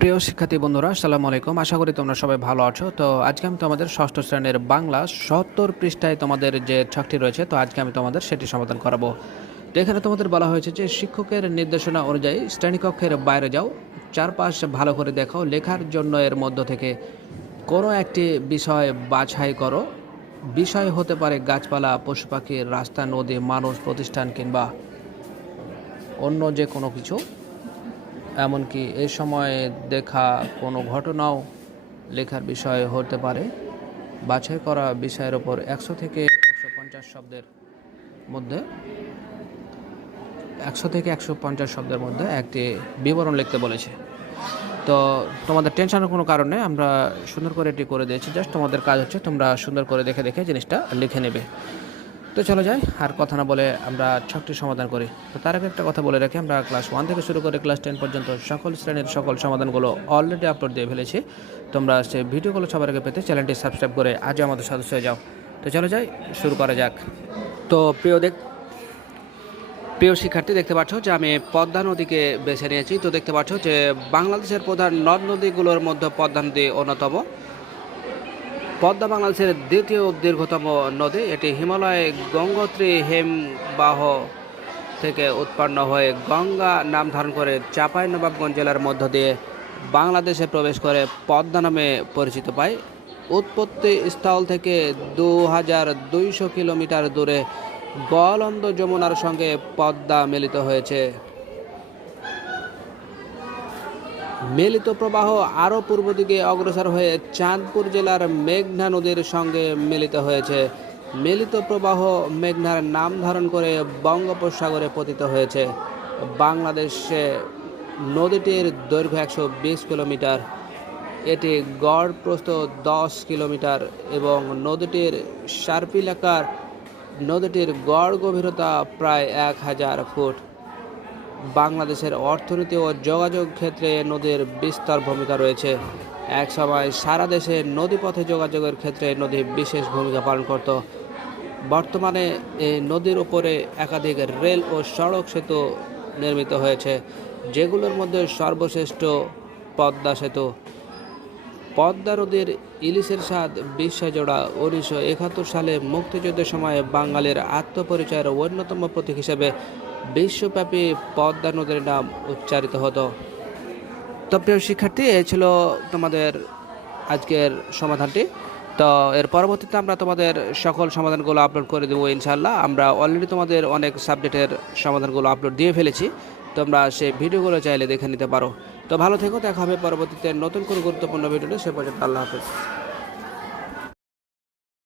প্রিয় শিক্ষার্থী বন্ধুরা, আসসালামু আলাইকুম। আশা করি তোমরা সবাই ভালো আছো। তো আজকে আমি তোমাদের ষষ্ঠ শ্রেণীর বাংলা ৭০ পৃষ্ঠায় তোমাদের যে ছকটি রয়েছে, তো আজকে আমি তোমাদের সেটি সমাধান করাবো। তো এখানে তোমাদের বলা হয়েছে যে শিক্ষকের নির্দেশনা অনুযায়ী শ্রেণীকক্ষের বাইরে যাও, চারপাশ ভালো করে দেখো, লেখার জন্য এর মধ্য থেকে কোনো একটি বিষয় বাছাই করো। বিষয় হতে পারে গাছপালা, পশু পাখি, রাস্তা, নদী, মানুষ, প্রতিষ্ঠান কিংবা অন্য যে কোনো কিছু। এমনকি এই সময়ে দেখা কোনো ঘটনাও লেখার বিষয় হতে পারে। বাছাই করা বিষয়ের ওপর ১০০ থেকে ১৫০ শব্দের মধ্যে একটি বিবরণ লিখতে বলেছে। তো তোমাদের টেনশনের কোনো কারণ নেই, আমরা সুন্দর করে এটি করে দিয়েছি। জাস্ট তোমাদের কাজ হচ্ছে তোমরা সুন্দর করে দেখে দেখে জিনিসটা লিখে নেবে। তো চলো যাই, আর কথা না বলে আমরা ছকটি সমাধান করি। তো তার আগে একটা কথা বলে রাখি, আমরা ক্লাস 1 থেকে শুরু করে ক্লাস 10 পর্যন্ত সকল শ্রেণীর সকল সমাধানগুলো অলরেডি আপলোড দিয়ে ফেলেছি। তোমরা সেই ভিডিওগুলো সবার আগে পেতে চ্যানেলটি সাবস্ক্রাইব করে আজও আমাদের সদস্য হয়ে যাও। তো চলো যাই, শুরু করা যাক। তো প্রিয় শিক্ষার্থী, দেখতে পাচ্ছ যে আমি পদ্মা নদীকে বেছে নিয়েছি। তো দেখতে পাচ্ছ যে বাংলাদেশের প্রধান নদ নদীগুলোর মধ্যে পদ্মা নদী অন্যতম। পদ্মা বাংলাদেশের দ্বিতীয় দীর্ঘতম নদী। এটি হিমালয় গঙ্গোত্রী হিমবাহ থেকে উৎপন্ন হয়ে গঙ্গা নাম ধারণ করে চাঁপাইনবাবগঞ্জ জেলার মধ্য দিয়ে বাংলাদেশে প্রবেশ করে পদ্মা নামে পরিচিত পায়। উৎপত্তি স্থল থেকে ২,২০০ কিলোমিটার দূরে গোয়ালন্দ যমুনার সঙ্গে পদ্মা মিলিত হয়েছে। মিলিত প্রবাহ আরও পূর্ব দিকে অগ্রসর হয়ে চাঁদপুর জেলার মেঘনা নদীর সঙ্গে মিলিত হয়েছে। মিলিত প্রবাহ মেঘনার নাম ধারণ করে বঙ্গোপসাগরে পতিত হয়েছে। বাংলাদেশে নদীটির দৈর্ঘ্য ১২০ কিলোমিটার, এটি গড় প্রস্থ ১০ কিলোমিটার এবং নদীটির গড় গভীরতা প্রায় ১,০০০ ফুট। বাংলাদেশের অর্থনীতি ও যোগাযোগ ক্ষেত্রে নদীর বিস্তর ভূমিকা রয়েছে। এক সময় সারা দেশে নদীপথে যোগাযোগের ক্ষেত্রে নদী বিশেষ ভূমিকা পালন করত। বর্তমানে এই নদীর উপরে একাধিক রেল ও সড়ক সেতু নির্মিত হয়েছে, যেগুলোর মধ্যে সর্বশ্রেষ্ঠ পদ্মা সেতু। পদ্মা নদীর ইলিশের স্বাদ বিশ্বজোড়া। ১৯৭১ সালে মুক্তিযুদ্ধের সময় বাঙালির আত্মপরিচয়ের অন্যতম প্রতীক হিসেবে বিশ্বব্যাপী পদ্মা নদীর নাম উচ্চারিত হতো। তো প্রিয় শিক্ষার্থী, এই ছিল তোমাদের আজকের সমাধানটি। তো এর পরবর্তীতে আমরা তোমাদের সকল সমাধানগুলো আপলোড করে দেবো ইনশাল্লাহ। আমরা অলরেডি তোমাদের অনেক সাবজেক্টের সমাধানগুলো আপলোড দিয়ে ফেলেছি, তোমরা সেই ভিডিওগুলো চাইলে দেখে নিতে পারো। তো ভালো থেকো, দেখা হবে পরবর্তীতে নতুন কোনো গুরুত্বপূর্ণ ভিডিওতে। সে পর্যন্ত আল্লাহ হাফেজ।